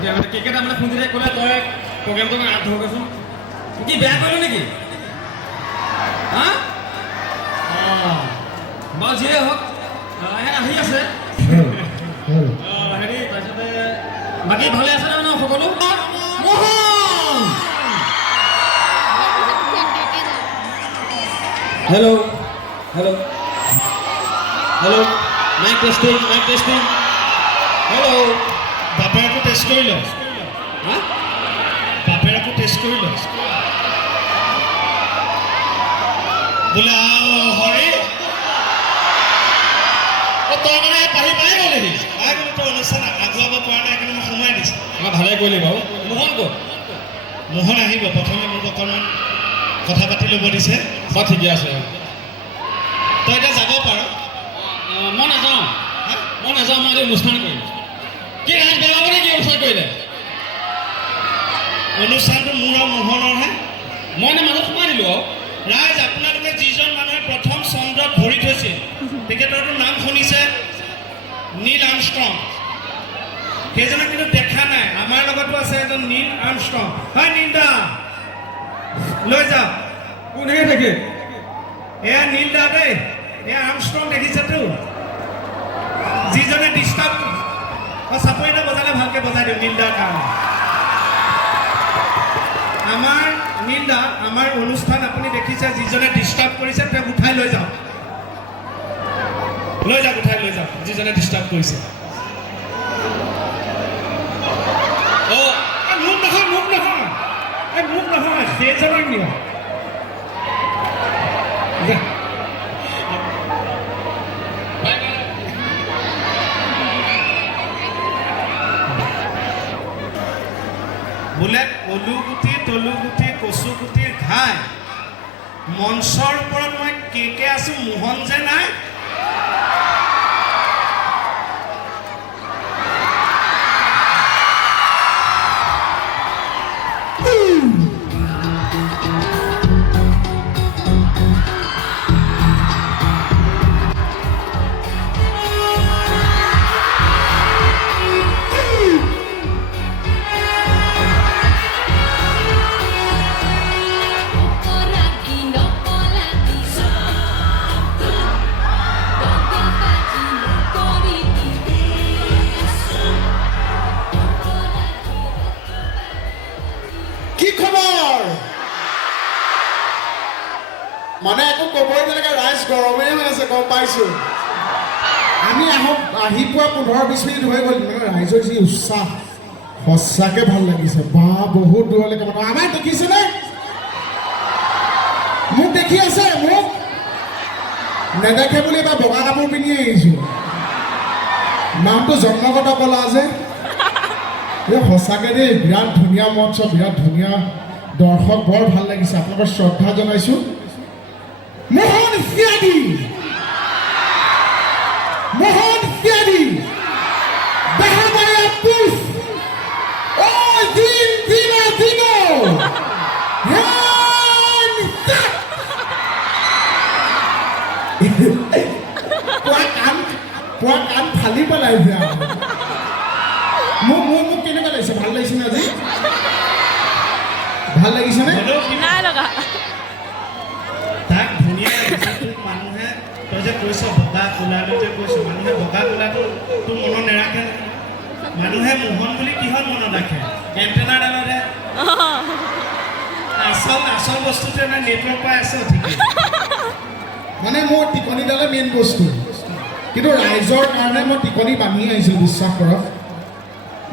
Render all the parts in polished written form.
কেকেটা মানে শুনিলে ক'লে তই প্ৰগ্ৰেমটো আৰম্ভ কৰচোন কি বেয়া কৰিলো নেকি হা বাৰু যিয়ে হওক আহি আছে হেৰি তাৰপিছতে বাকী ভালে আছে ন সকলো Mohan hello' hello' hello' mike testing hello' বাপেৰকো টেষ্ট কৰি ল হা বাপেৰকো টেষ্ট কৰি ল বোলে হৰি তই মানে পাহি পাই গ'লেহি পাই গ'লে তই অনুষ্ঠান আগুৱাব পৰা নাই কিন্তু মই সোমাই দিছোঁ মই ভালে কৰিলি বাৰু মোহন ক'ত মোহন আহিব প্ৰথমে মোক অকণমান কথা পাতি ল'ব দিছে বাৰু ঠিকে আছে তই এতিয়া যাব পাৰ মই নাযাওঁ মই এতিয়া অনুষ্ঠান কৰিম কি ৰাইজ বেয়া নে কি অনুষ্ঠান কৰিলে অনুষ্ঠানটো মোৰ আৰু মোহনৰহে মই এনে মাজত সোমাই দিলোঁ আৰু ৰাইজ আপোনালোকে যিজন মানুহে প্ৰথম চন্দ্ৰত ভৰি থৈছিল তেখেতৰতো নাম শুনিছে নীল আৰ্মষ্ট্ৰং সেইজনক কিন্তু দেখা নাই আমাৰ লগতো আছে এজন নীল আৰ্মষ্ট্ৰং হয় নীল দা লৈ যা কোনে থাকে এয়া নীল দা দেই এয়া আৰ্মষ্ট্ৰং দেখিছেতো যিজনে ডিষ্টাৰ্ব চাপৰি এটা বজালে ভালকৈ বজাই দিওঁ নীল দাৰ কাৰণে আমাৰ নীল দা আমাৰ অনুষ্ঠান আপুনি দেখিছে যিজনে ডিষ্টাৰ্ব কৰিছে তেওঁক উঠাই লৈ যাওক যিজনে ডিষ্টাৰ্ব কৰিছে মোক নহয় সেইজনক নিয় বোলে কলুগুটি তলুগুটি কচুগুটিৰ ঘাই মঞ্চৰ ওপৰত মই কেকে আছো মোহন যে নাই মানে একো ক'বই নালাগে ৰাইজ গৰমেই হৈ আছে গম পাইছোঁ আমি আহি পোৱা 15-20 মিনিট হৈ গ'ল মানে ৰাইজৰ যি উৎসাহ সঁচাকৈ ভাল লাগিছে বা বহুত দূৰলৈকে মানুহ আমাক দেখিছেনে মোক দেখি আছে মোক নেদেখে বুলি এবাৰ বগা কাপোৰ পিন্ধি আহিছোঁ নামটো জন্মগত কলা যে এই সঁচাকৈ দেই বিৰাট ধুনীয়া মঞ্চ বিৰাট ধুনীয়া দৰ্শক বৰ ভাল লাগিছে আপোনালোকৰ শ্ৰদ্ধা জনাইছোঁ মোহন ফিয়াদি বেহামায়া পুষ ও দিন পোৱা কাম ফালি পেলাইছে মোক কেনেকুৱা লাগিছে ভাল লাগিছেনে আজি ভাল লাগিছেনে নাই লগা তাক ধুনীয়া লাগিছে মানুহে তই যে কৈছ বগা কোলাটো যে কৈছ মানুহে বগা কোলাটো তোৰ মনত নেৰাখে মানুহে মোহন বুলি কিহত মনত ৰাখে এণ্টেনাডালতে আচল বস্তুটো মানে নেটৱৰ্ক পাই আছে ঠিকে মানে মোৰ টিকনিডালে মেইন বস্তু কিন্তু ৰাইজৰ কাৰণে মই টিকনি বান্ধি আহিছিলোঁ বিশ্বাস কৰক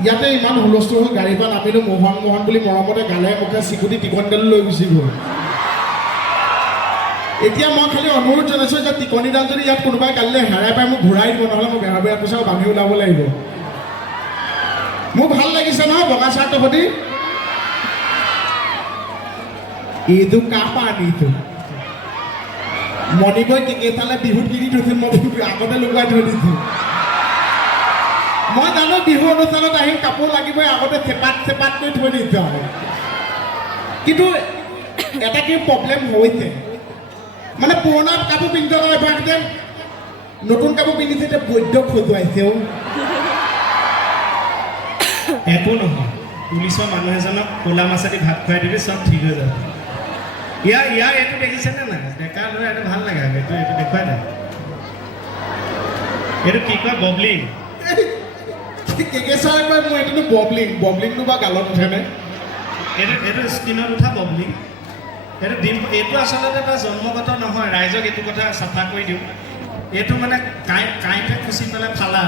ইয়াতে ইমান হুলস্থুল হ'ল গাড়ীৰ পৰা নামিলোঁ মোহন বুলি মৰমতে গালে মুখে চিকুটি টিকনিডাল লৈ গুচি গ'ল এতিয়া মই খালি অনুৰোধ জনাইছোঁ যে টিকনিডাল যদি ইয়াত কোনোবাই কালিলৈ হেৰাই পাই মোক ঘূৰাই দিব নহ'লে মোক বেয়া পইচা বান্ধি ওলাব লাগিব মোৰ ভাল লাগিছে নহয় বগা চাৰ্টৰ সৈতে এইটো কাৰ পৰা আনিছোঁ মণিবই টিকেটালে বিহুত কিনি থৈছিল মই আগতে লুকুৱাই থৈ দিছোঁ মই জানো বিহু অনুষ্ঠানত আহি কাপোৰ লাগিবই আগতে চেপাত কৰি থৈ দিছোঁ আৰু কিন্তু এটা কি প্ৰব্লেম হৈছে মানে পুৰণা কাপোৰ পিন্ধি থকা অভ্যাসতে নতুন কাপোৰ পিন্ধিছে এতিয়া বৈদ্য খজুৱাইছে একো নহয়, পুলিচৰ মানুহ এজনক ক'লা মাছেদি ভাত খুৱাই দিবি, চব ঠিক হৈ যাব। ইয়াৰ এইটো দেখিছেনে নাই? ডেকা ল'ৰা এইটো ভাল লাগে, এইটো দেখুৱাই নাই। এইটো কি কয়? ববলিং। কেকেচাৰে কয় মোৰ এইটোতো ববলিংটো বা গালত উঠেনে? এইটো স্কিনত উঠা ববলিং। এইটো আচলতে এটা জন্মগত নহয়, ৰাইজক এইটো কথা চাফা কৰি দিওঁ। এইটো মানে কাঁইটে খুচি পেলাই ফালা,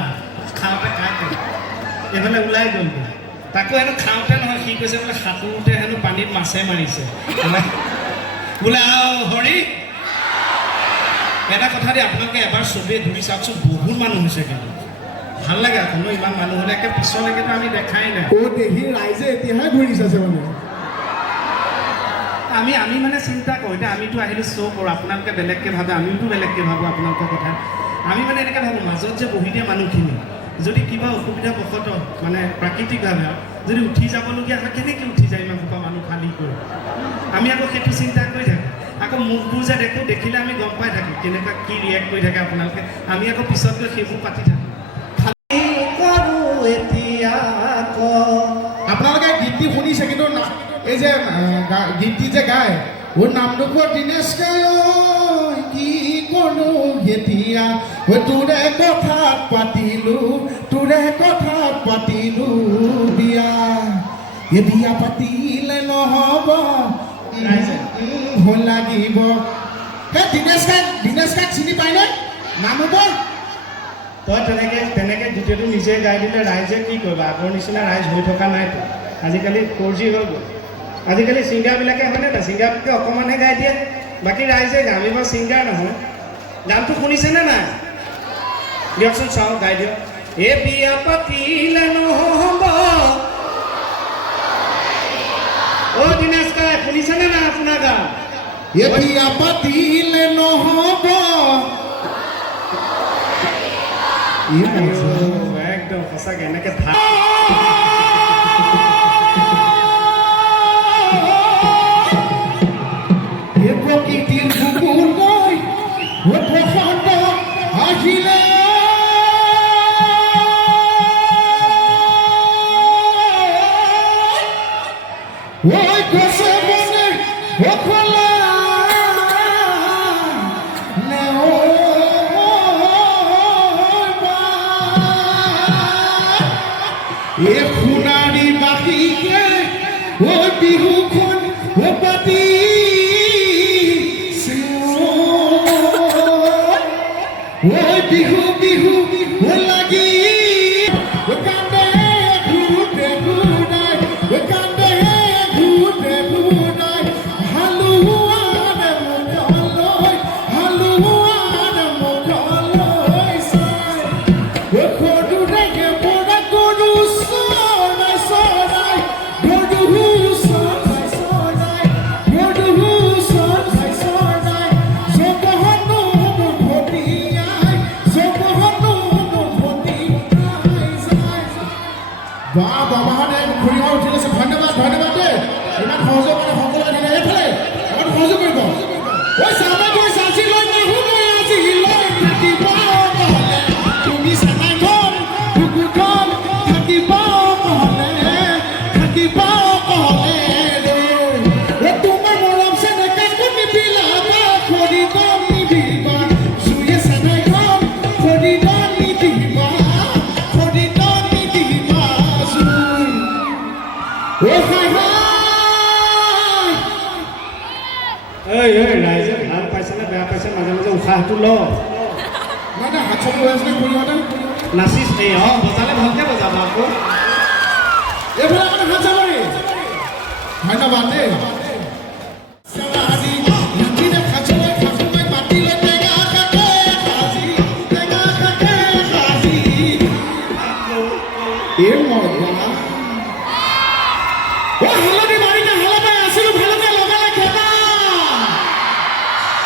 খাওঁতে কাঁইটে এইফালে ওলাই গ'লগৈ। তাকো হেনো খাওঁতে নহয়, সি কৈছে বোলে সাঁতোৰোতে হেনো পানীত মাছে মাৰিছে বোলে। হৰি এটা কথা দি আপোনালোকে এবাৰ চবেই ঘূৰি চাওকচোন, বহুত মানুহ হৈছে কিন্তু ভাল লাগে আকৌ ইমান মানুহ হ'লে। একে পিছলৈকেতো আমি দেখাই নাই। দেহি ৰাইজে এতিয়াহে ঘূৰি চাইছে মানে। আমি মানে চিন্তা কৰোঁ, এতিয়া আমিতো আহিলোঁ শ্ব' কৰোঁ, আপোনালোকে বেলেগকৈ ভাবে, আমিওতো বেলেগকৈ ভাবোঁ আপোনালোকৰ কথা। আমি মানে এনেকৈ ভাবোঁ, মাজত যে বহি দিয়া মানুহখিনি যদি কিবা অসুবিধা বশতঃ মানে প্ৰাকৃতিকভাৱে যদি উঠি যাবলগীয়া হয়, কেনেকৈ উঠি যায় ইমান সোপা মানুহ খালী কৰি? আমি আকৌ সেইটো চিন্তা কৰি থাকোঁ। আকৌ মুখবোৰ যে দেখোঁ, দেখিলে আমি গম পাই থাকোঁ কেনেকুৱা কি ৰিয়েক্ট কৰি থাকে আপোনালোকে। আমি আকৌ পিছত গৈ সেইবোৰ পাতি থাকোঁ। আপোনালোকে গীতটি শুনিছে, কিন্তু এই যে গীতটি যে গায়, ওর নামটো কোৱা দিনেশ কি কৰো এতিয়া, তোৰে কথাত পাতিলো বিয়া। এই বিয়া পাতিলে নহ'ব, লাগিব। দিনেশ কাক চিনি পায়নে? নাম হ'ব। তই তেনেকৈ গোটেইটো নিজে গাই দিলে ৰাইজে কি কৰিবা? আগৰ নিচিনা ৰাইজ হৈ থকা নাইতো, আজিকালি 4G হৈ গ'ল। আজিকালি ছিংগাৰবিলাকে হয়নে নাই? ছিংগাৰবিলাকে অকণমানহে গাই দিয়ে, বাকী ৰাইজে গায়। আমি বাৰু ছিংগাৰ নহয়। গানটো শুনিছেনে নাই? দিয়কচোন চাওঁ, গাই দিয়ক। এই বিয়া পাতিলে নহ'ব। দিনেশ গাই শুনিছেনে নাই আপোনাৰ গান? এই বিয়া পাতিলে নহ'ব। একদম সঁচাকৈ এনেকৈ প্ৰকৃতিৰ কুকুৰ গৈ বসন্ত আহিলে, গছে বনে অকলা সোণাৰী বাসীকে বিহুখন পাতি বিহু লাগি কান্দে ঘূৰে হালুৱাৰে মুখলৈ চাই সৰুৰে পৰা গৰু চৰাই বাবাহঁতে খুৰীহঁত উঠি গৈছে। ধন্যবাদ দেই, ইমান সহযোগ মানে সকলোৱে দিলে। এইফালে অকণ সহযোগ কৰিব। চাচি লৈ নাহো মই আজি লৈ থাকিব নহ'লে, তুমি চানাই ঘৰ কুকুৰখন থাকিব নহ'লে তোমাৰ মৰম চেনেকা তুমি বিলাবা, খৰি কম নিদিবা, চুয়ে চানাই ঘৰ খৰি কম নিদিবা। ৰাইজে ভাল পাইছেনে বেয়া পাইছে মাজে মাজে উশাহটো ল। হাত চকু হৈ আছিলে খুৰীহঁতে নাচিছ বজালে ভালকৈ বজাবা আকৌ। এইফালে মানে হাত চাবৰি। ধন্যবাদ দেই।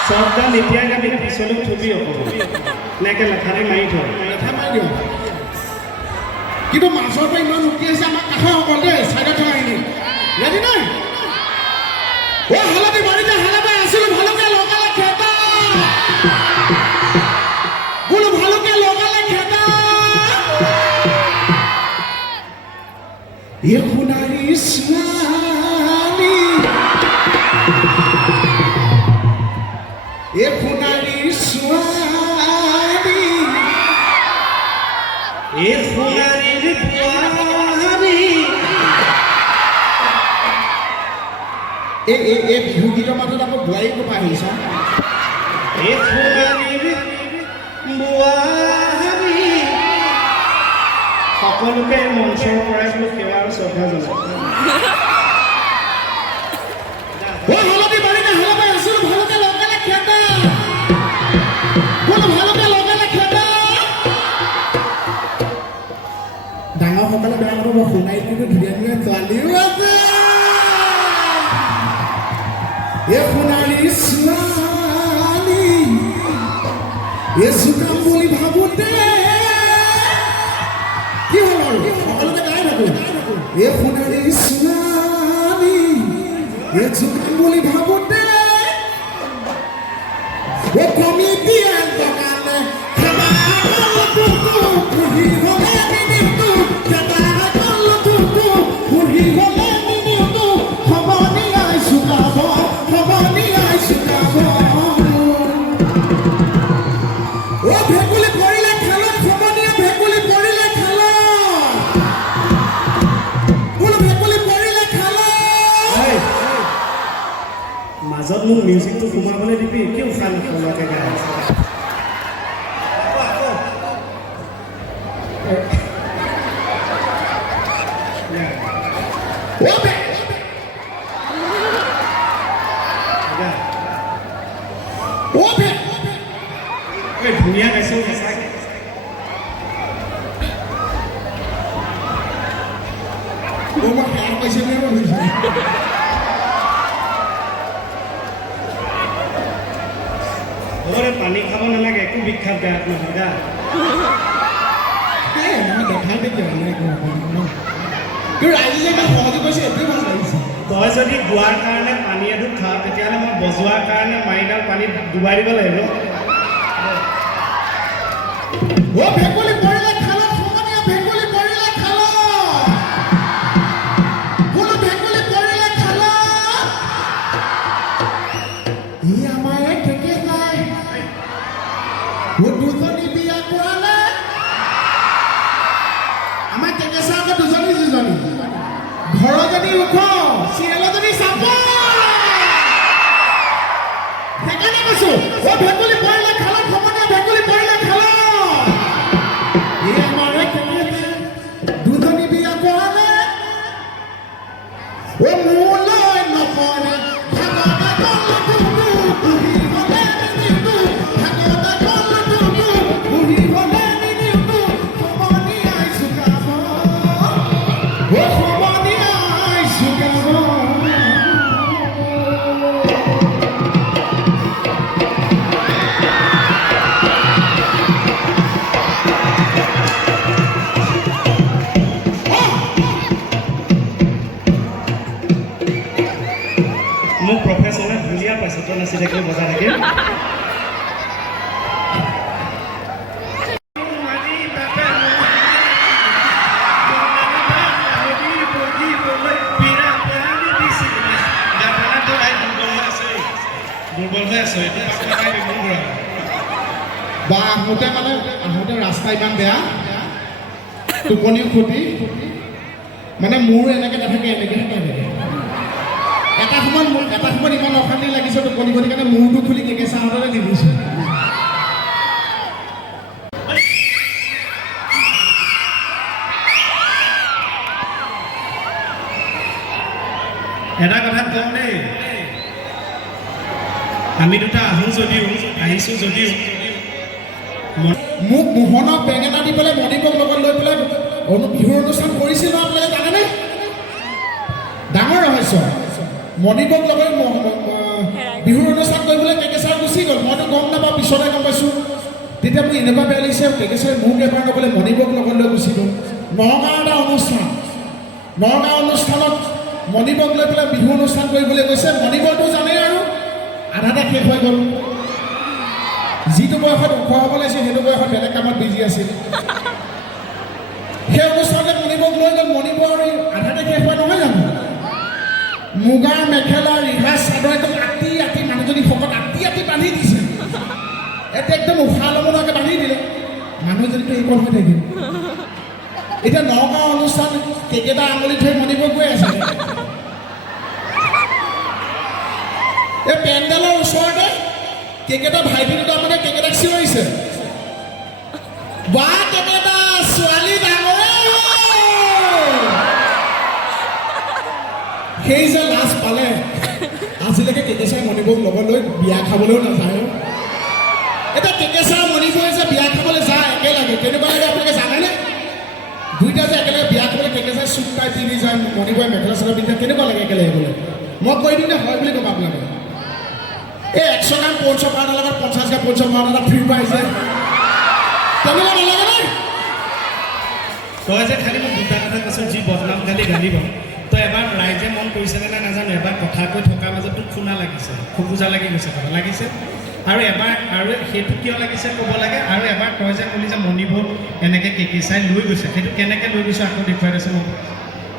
চব গান এতিয়াই গাবি নে পিছলৈ থবি অকণমান? এনেকৈ লেঠাৰে মাৰি থয়। লেঠা মাৰি দিওঁ, কিন্তু মাছৰ পৰা ইমান উঠি আছে আমাৰ কাষৰ অকল দেই, চাইডত থকাখিনি ৰেডি নাই? হালধি বাৰীতে হালবাই আছিলো, ভালুকে লগালে খেতা, বোলো ভালুকে লগালে খেতা। সোণাৰী ছোৱালী এই সোণাৰী ছোৱালী এই সোণাৰীৰ বোৱাৰী এই বিহু গীতৰ মাজত আকৌ বোৱাৰী ক'ৰপৰা আহিছা এই সোণাৰীৰ বোৱাৰী সকলোকে মঞ্চৰ পৰাই বোলো সেৱা আৰু শ্ৰদ্ধা জনায় ভালকে বাড়ি না ভালকে আসুন ভালকে লগালে খেতা বলো ভালকে লগালে খেতা ডাঙৰ সকলে বেয়া কথা মই শুনাই কিন্তু ধুনীয়া ধুনীয়া ছোৱালীও আছে এই সোণাৰী ছোৱালী এই চুকাম বুলি ভাবোতে কি হ'ল আৰু সকলোকে গাই থাকো এই সোণাৰী ছোৱালী এই চুকাম বুলি ভাবোতে এই কমিটি দোকানে খাবা তুকু পুহি হলে মিনিটু খাবা তুকু পুহি হলে মিনিটু খবনি আই চুকাব খবনি আই চুকাব ও ভেকুলি কৰিলে খেলত খবনিয়ে ভেকুলি কৰিলে খেলত বোলো ভেকুলি কৰিলে খেলত মাজত মোক মিউজিকটো সোমাবলৈ দিবি কিয় উশাহ নোপোৱাকৈ গাই আছে ধুনীয়া গাইছোঁ সঁচাকৈ মই খেলা পাইছে নে ভাবিছে পানী খাব নালাগে একো বিখ্যাত বেয়া নহয় গা মই দেখাই দেখি ৰাইজে যে ইমান সহজে কৈছে এইটোৱে ভাল লাগিছে তই যদি গোৱাৰ কাৰণে পানী এডোখ খাৱ তেতিয়াহ'লে মই বজোৱাৰ কাৰণে মাৰিডাল পানীত ডুবাই দিব লাগিব ও ভেকুলি পৰিলে খালত সমনীয়া ভেকুলি পৰিলে খালত বোলো ভেকুলি পৰিলে খালত ই আমাৰ কেকে যায় ও দুজনী বিয়া কৰালে আমাৰ কেকে চাকে দুজনী দুজনী ঘৰজনী ওখ চিৰিয়েলজনী চাপ সেইকাৰণে কৈছো ও ভেকুলি পৰিলে খালত সমনীয়া ভেকুলি পৰিলে খালত দুজনী বিয়া কৰালে ও মোলৈ নকৰে মোক প্ৰফেশ্যনে ধুনীয়া পাইছে তই নাচি থাকিলে বজাই থাকিম দুৰ্বল হৈ আছো বা আহোঁতে ৰাস্তা ইমান বেয়া টোপনিও ক্ষতি মানে মোৰ এনেকে নাথাকে এনেকে এটা সময়ত ইমান অশান্তি লাগিছে টোপনি ক্ষতি কাৰণে মূৰটো খুলি কেকে চাহতলে দি দিছোঁ এটা কথা কওঁ দেই আমি দুটা আহিছোঁ যদিও মোক মোহনক বেঙেনা দি পেলাই মণিকক লগত লৈ পেলাই বিহুৰ অনুষ্ঠান কৰিছিল আপোনালোকে জানেনে ডাঙৰ ৰহস্য মণিকক লগত বিহুৰ অনুষ্ঠান কৰিবলৈ কেকেচাৰ গুচি গ'ল মইতো গম নাপাওঁ পিছতে গম পাইছোঁ তেতিয়া মোক এনেকুৱা বেয়া লাগিছে কেকেচাৰে মোক এবাৰ নগ'লে মণিকক লগত লৈ গুচি গ'ল নগাঁও এটা অনুষ্ঠানত মণিকক লৈ পেলাই বিহু অনুষ্ঠান কৰিবলৈ গৈছে মণিকৰটো জানেই আৰু আধাতে শেষ হৈ গ'ল যিটো বয়সত ওখ হ'ব লাগিছিল সেইটো বয়সত বেলেগ কামত বিজি আছিল সেই অনুষ্ঠানতে মণিপুৰক লৈ গ'ল। মণিপুৰৰ আধাতে শেষ হোৱা নহয় জানো? মুগাৰ মেখেলা ৰিহা চাদৰ একদম আঁতি আঁতি মানুহজনী শকত আঁতি আঁতি বান্ধি দিছে। এতিয়া একদম উশাহ ল'ব নোৱাৰাকৈ বান্ধি দিলে। মানুহজনীতো এইকণ হৈ থাকিল। এতিয়া নগাঁও অনুষ্ঠান কেকেটা আঙুলি থৈ মণিপুৰ গৈ আছে। এই পেণ্ডেলৰ ওচৰতে কেকেটা ভাইটি দুটা মানে কেকেটাক চিঞৰিছে, বা কেকেটা ছোৱালী ডাঙৰ। সেই যে লাজ পালে আজিলৈকে কেকেচাই মণিপুৰক লগত লৈ বিয়া খাবলৈও নাযায়। এতিয়া কেকেচা মণিপুৰে যে বিয়া খাবলৈ যায় একেলগে, কেনেকুৱা লাগে আপোনালোকে জানেনে? দুইটা যে একেলগে বিয়া খাবলৈ কেকেচাই চুট টাই পিন্ধি যায়, মণিপুৰে মেখেলা চাদৰ পিন্ধি যায়, কেনেকুৱা লাগে একেলগে গ'লে? মই কৈ দিওঁ নে হয় বুলি ক'ম আপোনালোকে? এই 100 গ্ৰাম পঞ্চ পাউডাৰ লগত 50 গ্ৰাম পঞ্চ পাউডাৰ এটা ফ্ৰী পাইছে, তেনেকুৱা নালাগে নে? তই যে খালি মোক দুটা কথা কৈছ, যি বদনাম গালি গালিব। তই এবাৰ ৰাইজে মন কৰিছেনে নাই নাজানো, এবাৰ কথা কৈ থকাৰ মাজত তোক শুনা লাগিছে, খোকোজা লাগি গৈছে, কথা লাগিছে। আৰু এবাৰ আৰু সেইটো কিয় লাগিছে ক'ব লাগে। আৰু এবাৰ তই যে ক'লি যে মণিপুৰ এনেকৈ কেকেচাই লৈ গৈছে, সেইটো কেনেকৈ লৈ গৈছে আকৌ দেখুৱাই দিছে মোক।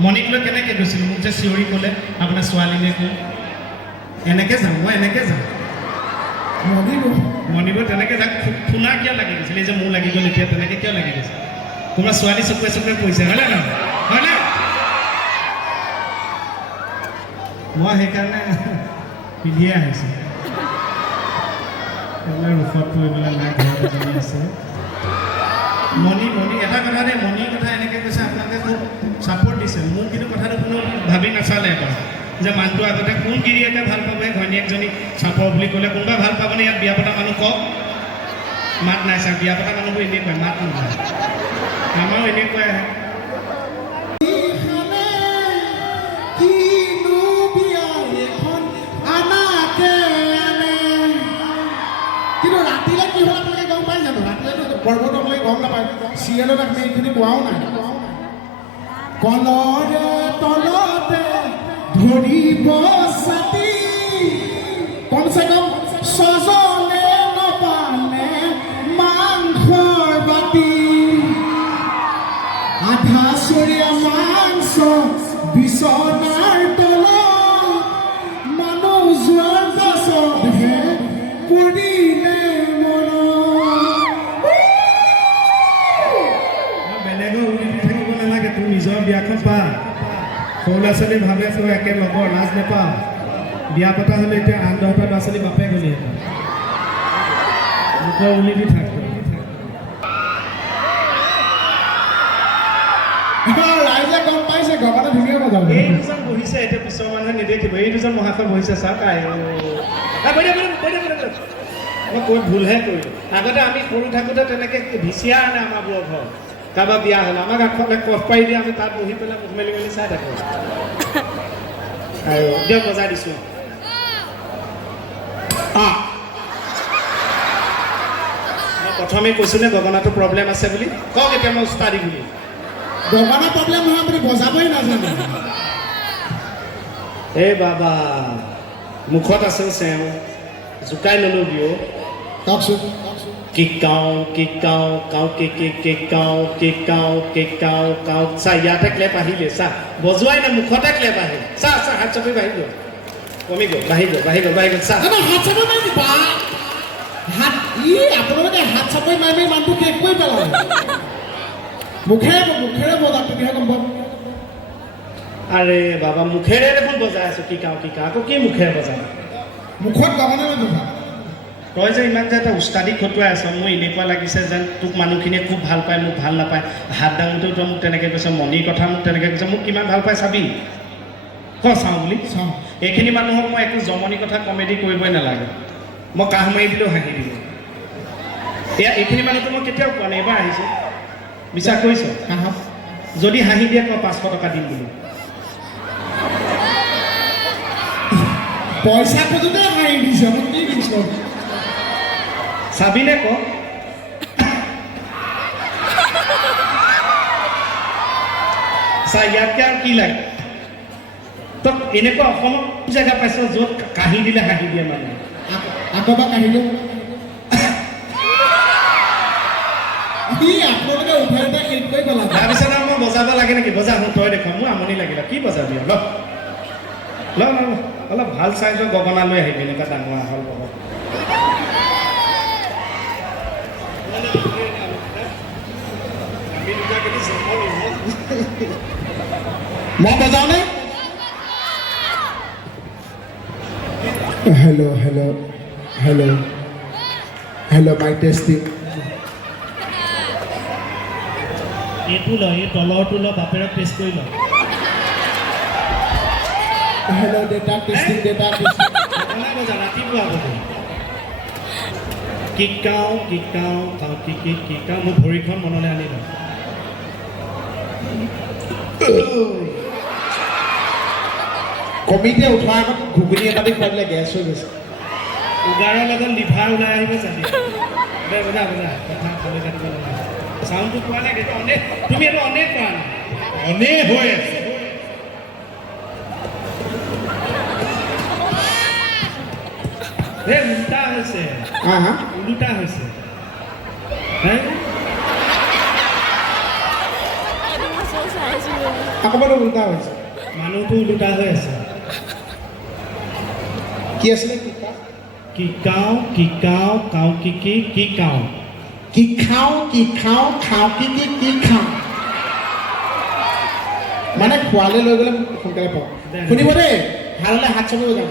মণিক লৈ কেনেকৈ গৈছিলোঁ? মোক যে চিঞৰি ক'লে আপোনাৰ ছোৱালীনে কোন? এনেকৈ যাওঁ, মই এনেকৈ যাওঁ মণিপুৰ তেনেকৈ যাক শুনা কিয় লাগি গৈছিল? এই যে মোৰ লাগি গ'ল এতিয়া, তেনেকৈ কিয় লাগি গৈছে? তোমাৰ ছোৱালী চকুৱে চকুৱে কৈছে, হয়নে নহয়? হয়নে? মই সেইকাৰণে পিন্ধিয়ে আহিছোঁ। এইবিলাক ৰোষতটো এইবিলাক নাই, ঘৰত এজনী আছে। মণি এটা কথা দেই, মণিৰ কথা এনেকৈ কৈছে, আপোনালোকে খুব ছাপৰ্ট দিছে মোক, কিন্তু কথাটো কোনো ভাবি নাচালে এবাৰ যে মানুহটো আগতে কোন গিৰিয়েকে ভাল পাব, ঘৈণীয়েকজনী চাপৰ বুলি ক'লে। কোনোবা ভাল পাবনে ইয়াত বিয়া পতা মানুহ? কওক। মাত নাই ছাৰ, বিয়া পতা মানুহবোৰ এনেকুৱাই, মাত নহয়। আমাৰো এনেকুৱাই আহে। কিন্তু ৰাতিলৈ কি হ'ল আপোনালোকে গম পাই জানো? ৰাতিলৈতো পৰ্বত আপোনালোকে গম নাপায়, চিৰিয়েলত আমি এইখিনি কোৱাও নাই। কলৰে তলতে ধৰিব ছাতি, কমচে কম ছজনে নপালে মাংসৰ বাতি, আধা চৰিয়া মাংস বিচনাৰ তলত, মানুহ যোৱাৰ পাছতহে পৰিলে মনত। বেলেগৰ উৰি থাকিব নালাগে, তোৰ নিজৰ বিয়াখন পা। সৰু ল'ৰা ছোৱালী ভাবে তই একে লগৰ, লাজ নেপাওঁ। বিয়া পতা হ'লে এতিয়া 8-10টা ল'ৰা ছোৱালী বাপে গ'লিহেঁতেন। লোকৰ উলি দি থাক। ৰাইজে গম পাইছে, গবাতে ধুনীয়া বজাব। এই দুজন বহিছে, এতিয়া পিছৰ মানুহে নেদেখিব। এই দুজন মহাশয় বহিছে, চাওক। মই কৈ ভুলহে কৰিলোঁ। আগতে আমি সৰু থাকোঁতে তেনেকৈ ভিচিয়া আনে আমাৰবোৰৰ ঘৰত, কাৰোবাৰ বিয়া হ'লে আমাক আগফালে কফ পাৰি দিয়ে, আমি তাত বহি পেলাই মুখ মেলি মেলি চাই থাকোঁ। আৰু দিয়ক বজাই দিছোঁ। মই প্ৰথমে কৈছোঁনে গগনাটো প্ৰব্লেম আছে বুলি? কওক এতিয়া মই উস্তাদি বুলি। গগনা প্ৰব্লেম নহয়, আপুনি বজাবই নাজানে। এই বাবা মুখত আছে চেওঁ, জোকাই ল'লোঁ বিও। কওকচোন। কিকাও কিকাও কাও কিকাও কিকাও কিকাও কাও। চা ইয়াতে ক্লেপ আহিলে, চা বজোৱাই না, মুখতে ক্লেপ আহিল। চা হাত চাপি বাঢ়ি গ'ল, কমি গ'ল, বাঢ়ি গ'ল। চা হাত চাপৰি মাৰি দিবা। আপোনালোকে হাত চাপৰি মাৰি মাৰি মানুহটো কেক কৰি পেলালে। মুখেৰে বজা, তেতিয়াহে গম পাব। আৰে বাবা মুখেৰে দেখোন বজাই আছোঁ, কিকাও আকৌ কি মুখেৰে বজাই? মুখত গগনা নবজা। তই যে ইমান যে এটা উস্তাদি খটুৱাই আছ, মোৰ এনেকুৱা লাগিছে যেন তোক মানুহখিনিয়ে খুব ভাল পায়, মোক ভাল নাপায়। হাত দাঙোতেও তই মোক তেনেকৈ কৈছ, মণিৰ কথা মোক তেনেকৈ কৈছ। মোক কিমান ভাল পায় চাবি, ক চাওঁ বুলি। এইখিনি মানুহক মই একো জমনি কথা কমেডি কৰিবই নালাগে, মই কাহ মাৰি দিলেও হাঁহি দিব। এইখিনি মানুহটো মই কেতিয়াও কোৱা নাই, এইবাৰ আহিছোঁ। বিশ্বাস কৰিছ? যদি হাঁহি দিয়ে মই 500 টকা দিম বুলি। পইচা খোজোতে হাঁহি দিছে, মই কি দিছোঁ? চাবিনে ক? চা ইয়াতকৈ আৰু কি লাগে? তই এনেকুৱা অসমত জেগা পাইছ য'ত কাহি দিলে হাঁহি দিয়ে মানুহে। আকৌ বা কাহিলে আপোনালোকে উঠাই উঠাই শেষ কৰি পেলালে। তাৰপিছত আৰু মই বজাব লাগে নেকি বজা শুন তই দেখা মোৰ আমনি লাগিলে কি বজাবি ল ল ল অলপ ভাল চাইজৰ গগনা লৈ আহিবি এনেকুৱা ডাঙৰ আহল বহল মই বজাওনে হেল্ল' হেল্ল' হেল্ল' হেল্ল' মাই টেষ্টিং এইটো ল এই তলৰটো ল বাপেৰক টেষ্ট কৰি ল hello' data testing data testing বজা ৰাতিপুৱা বজা কিকাও কিকাও মোৰ ভৰিখন মনলৈ আনি লওঁ কমিটিয়ে উঠোৱাৰ আগত ঘুগুনি এটা দি খুৱাই দিলে গেছ হৈ গৈছে উগাৰৰ লগত লিভাৰ ওলাই আহিব চাবি বজা কথা ভালে কাটিব নালাগে চাউণ্ডটো পোৱা নাই এইটো অনেক তুমি এইটো অনেক পোৱা নাই অনেক হৈ আছে উল্টা হৈছে উল্টা হৈছে অকণমান উল্টা হৈছে মানুহটো উল্টা হৈ আছে কি আছিলে কিকাও কাও কিকাও কি খাওঁ খাওঁ কি খাওঁ মানে খোৱালে লৈ গ'লে সোনকালে পাওঁ শুনিব দেই ভাল হ'লে হাত চাব যাম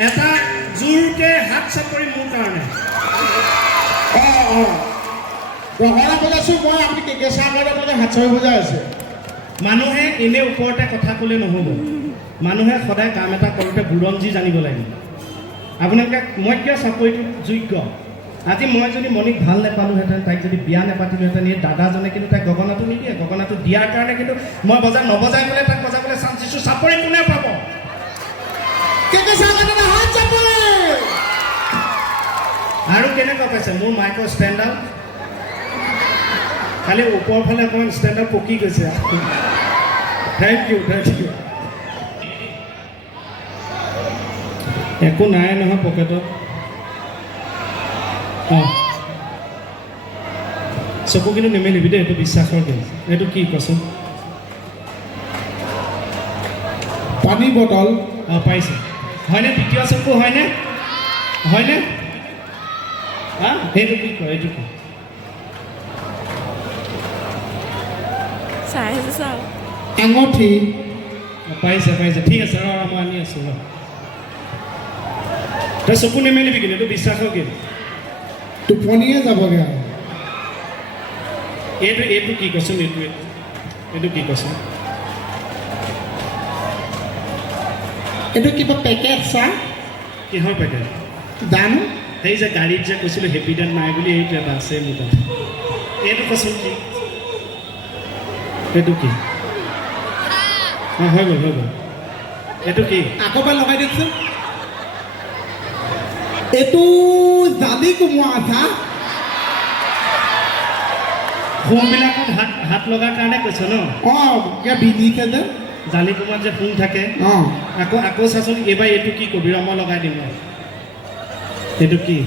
এটা জোৰকে হাত চাপৰি মোৰ কাৰণে গহনা বজাইছোঁ মই আপুনি কেঁচা কাৰণে হাত চাপৰি বজাই আছে মানুহে এনে ওপৰতে কথা ক'লে নহ'ব মানুহে সদায় কাম এটা কৰোঁতে বুৰঞ্জী জানিব লাগিব আপোনালোকে মই কিয় চাপৰিটো যোগ্য আজি মই যদি মণিক ভাল নাপালোহেঁতেন তাইক যদি বিয়া নাপাতিলোহেঁতেন এই দাদাজনে কিন্তু তাইক গগনাটো নিদিয়ে গগনাটো দিয়াৰ কাৰণে কিন্তু মই নবজাই পেলাই তাক বজাবলৈ চান্স দিছোঁ চাপৰি কোনে পাব আৰু কেনেকুৱা পাইছে মোৰ মাইকৰ ষ্টেণ্ডাৰ্ড খালি ওপৰৰ ফালে অকণমান ষ্টেণ্ডাৰ্ড পকি গৈছে থেংক ইউ একো নাই নহয় পকেটত অঁ চকু কিন্তু নেমেলিবি দেই এইটো বিশ্বাসৰ গেম এইটো কি কচোন পানী বটল অঁ পাইছে হয়নে দ্বিতীয় চকু হয়নে হা এইটো কি কয় এইটো কি আঙঠি পাইছে ঠিক আছে ৰ মই আনি আছোঁ ৰ তই চকু নেমেলিবি কিন্তু এইটো বিশ্বাসৰ গেম টোপনিয়ে যাবগৈ আৰু এইটো কি কচোন এইটো কি কচোন এইটো কিবা পেকেট চাহ কিহৰ পেকেট জানো সেই যে গাড়ীত যে কৈছিলোঁ হেপী ডেণ্ট নাই বুলি এইটো এটা আছে মোৰ তাত এইটো কচোন কি এইটো কি অঁ হৈ গ'ল এইটো কি আকৌ এবাৰ লগাই দিয়কচোন এইটো জালি কোমোৰা আছা সোমবিলাকত হাত লগাৰ কাৰণে কৈছ ন অঁ কিবা বিধিছে যে জালি কোমোৰাত যে সোম থাকে অঁ আকৌ চাচোন এইবাৰ এইটো কি কবি ৰ মই লগাই দিম এইটো কি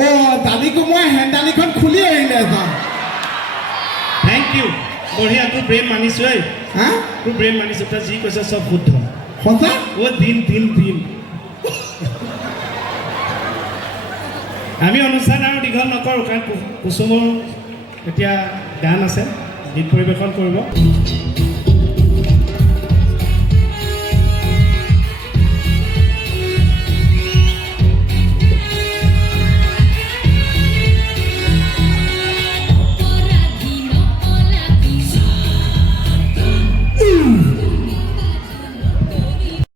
অঁ জালি কোমোৰা হেন্দালিখন খুলি আহিলে ছাৰ থেংক ইউ বঢ়িয়া তোৰ ব্ৰেইন মানিছোঁ ঐ হা তোৰ ব্ৰেইন মানিছোঁ তই যি কৈছ চব শুদ্ধ সঁচা অ' দিন আমি অনুষ্ঠান আৰু দীঘল নকৰোঁ কাৰণ কুসুমৰ এতিয়া গান আছে গীত পৰিৱেশন কৰিব